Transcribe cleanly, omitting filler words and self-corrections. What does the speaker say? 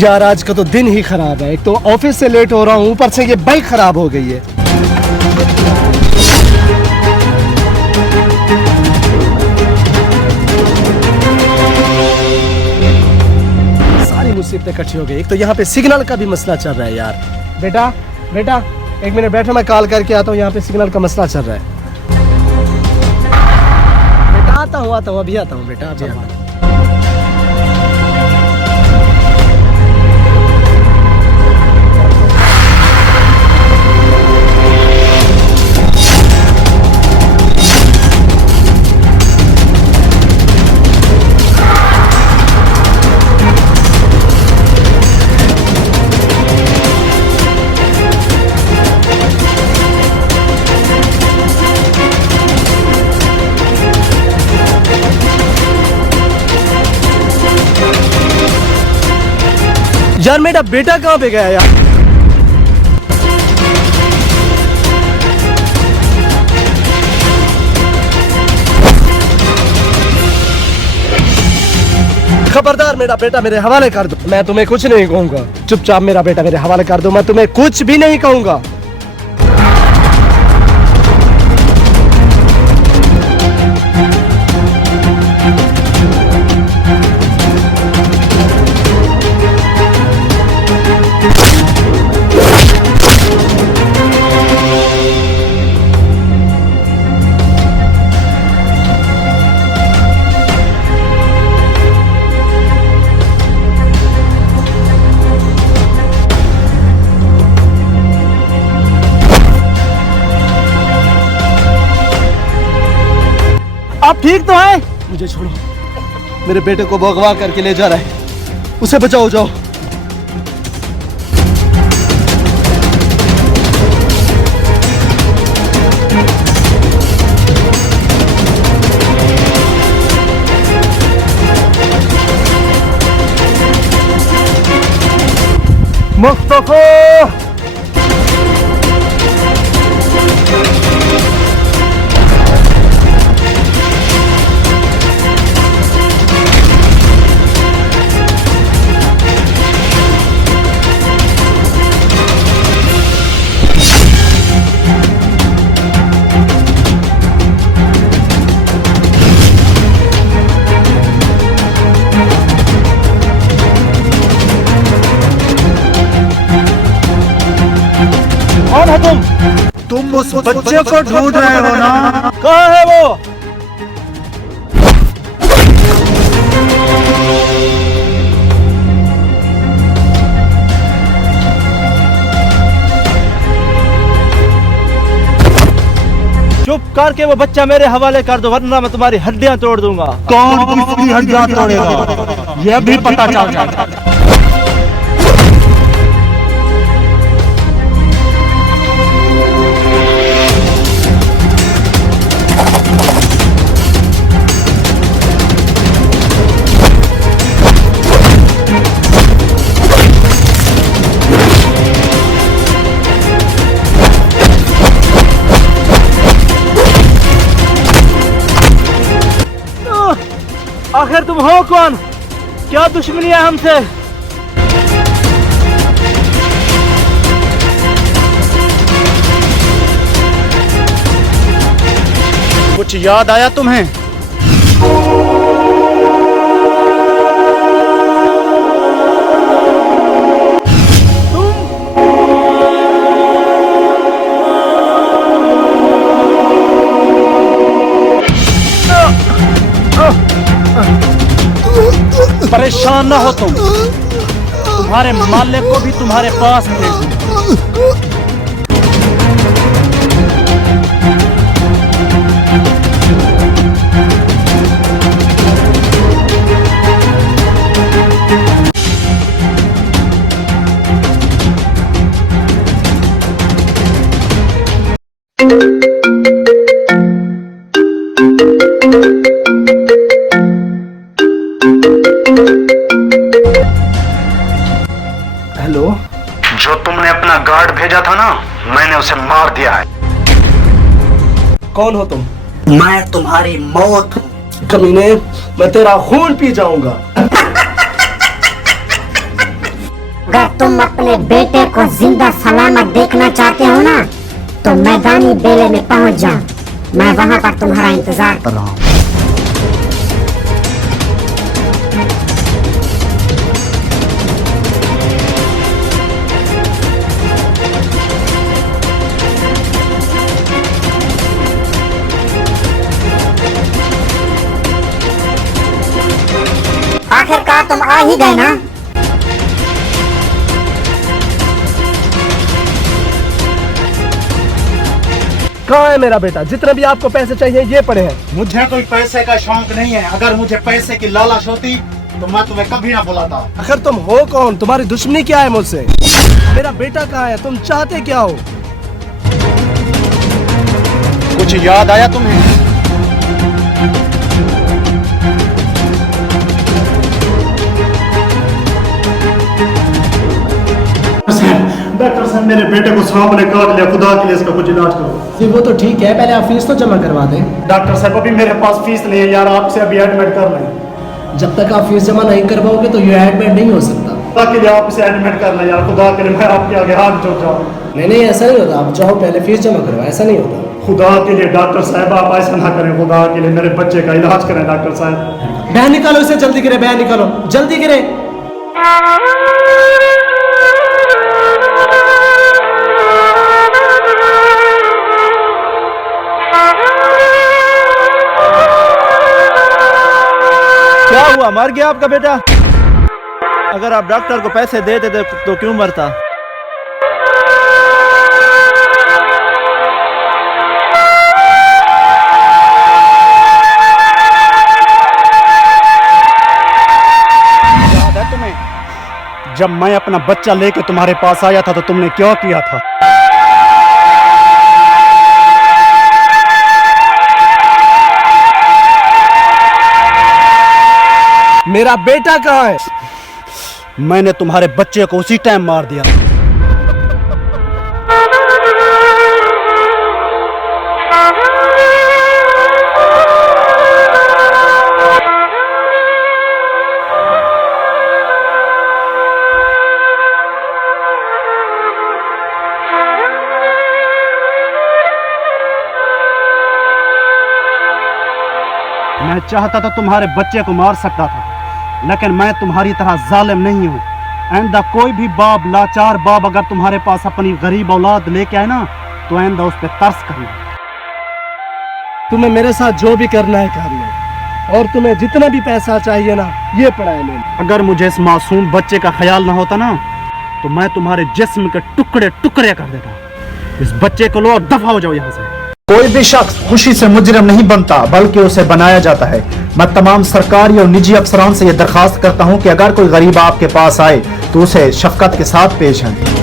यार आज का तो दिन ही खराब है। एक तो ऑफिस से लेट हो रहा हूँ, ऊपर से ये बाइक खराब हो गई है। सारी मुसीबतें इकट्ठी हो गई। एक तो यहाँ पे सिग्नल का भी मसला चल रहा है यार। बेटा बेटा एक मिनट बैठो, मैं कॉल करके आता हूँ। यहाँ पे सिग्नल का मसला चल रहा है। बेटा आता हूँ अभी आता हूँ बेटा, अभी आता हूँ। यार मेरा बेटा कहाँ पे गया यार? खबरदार, मेरा बेटा मेरे हवाले कर दो। मैं तुम्हें कुछ नहीं कहूंगा। चुपचाप मेरा बेटा मेरे हवाले कर दो, मैं तुम्हें कुछ भी नहीं कहूंगा। आप ठीक तो है? मुझे छोड़ो, मेरे बेटे को भगवा करके ले जा रहा है, उसे बचाओ। जाओ। मुस्तफा कौन है तुम उस बच्चे को ढूंढ रहे हो ना? कहाँ है वो? चुप करके वो बच्चा मेरे हवाले कर दो, वरना मैं तुम्हारी हड्डियां तोड़ दूंगा। कौन किसकी हड्डियां तोड़ेगा यह भी पता चल जाएगा। आखिर तुम हो कौन? क्या दुश्मनी है हमसे? कुछ याद आया तुम्हें? परेशान ना हो तुम, तुम्हारे मालिक को भी तुम्हारे पास भेज दूंगा। हेलो, जो तुमने अपना गार्ड भेजा था ना, मैंने उसे मार दिया है। कौन हो तुम? मैं तुम्हारी मौत हूँ। कमीने, मैं तेरा खून पी जाऊंगा। अगर तुम अपने बेटे को जिंदा सलामत देखना चाहते हो ना, तो मैदानी बेले में पहुंच जाओ। मैं वहां पर तुम्हारा इंतजार कर रहा हूँ। आखिरकार तुम आ ही गए ना। कहाँ है मेरा बेटा? जितने भी आपको पैसे चाहिए ये पड़े हैं। मुझे कोई पैसे का शौक नहीं है। अगर मुझे पैसे की लालच होती तो मैं तुम्हें कभी ना बुलाता। आखिर तुम हो कौन? तुम्हारी दुश्मनी क्या है मुझसे? मेरा बेटा कहाँ है? तुम चाहते क्या हो? कुछ याद आया तुम्हें? डॉक्टर साहब मेरे बेटे को सांप ने काट लिया, खुदा के लिए इसका कुछ इलाज करो। जी वो तो ठीक है, पहले आप फीस तो जमा करवा दें। डॉक्टर साहब अभी मेरे पास फीस नहीं है यार, आपसे अभी एडमिट कर लें। जब तक आप फीस जमा नहीं करवाओगे तो ये एडमिट नहीं हो सकता। खुदा के लिए आप इसे एडमिट कर लें यार, खुदा के लिए मैं आपके आगे हाथ जोड़ जाऊँ। नहीं ऐसा नहीं होता। आप चाहो पहले फीस जमा करवाओ, ऐसा नहीं होता। खुदा के लिए डॉक्टर साहब आप ऐसा ना करें, खुदा के लिए मेरे बच्चे का इलाज करें डॉक्टर साहब। बहन निकालो इसे, जल्दी गिरे, बहन निकालो, जल्दी गिरे। क्या हुआ, मर गया आपका बेटा? अगर आप डॉक्टर को पैसे देते तो क्यों मरता? याद है तुम्हें जब मैं अपना बच्चा लेके तुम्हारे पास आया था तो तुमने क्या किया था? मेरा बेटा कहाँ है? मैंने तुम्हारे बच्चे को उसी टाइम मार दिया। मैं चाहता था तुम्हारे बच्चे को मार सकता था, लेकिन मैं तुम्हारी तरह जालिम नहीं हूँ। आइंदा कोई भी बाप, लाचार बाप अगर तुम्हारे पास अपनी गरीब औलाद लेके आए ना, तो आइंदा उस पर तरस करना। तुम्हें मेरे साथ जो भी करना है कर लो, और तुम्हें जितना भी पैसा चाहिए ना, ये पड़ा है मैंने। अगर मुझे इस मासूम बच्चे का ख्याल ना होता ना, तो मैं तुम्हारे जिस्म के टुकड़े टुकड़े कर देता। इस बच्चे को लो और दफा हो जाओ यहाँ से। कोई भी शख्स खुशी से मुजरिम नहीं बनता, बल्कि उसे बनाया जाता है। मैं तमाम सरकारी और निजी अफसरान से यह दरखास्त करता हूँ कि अगर कोई गरीब आपके पास आए तो उसे शफकत के साथ पेश आए।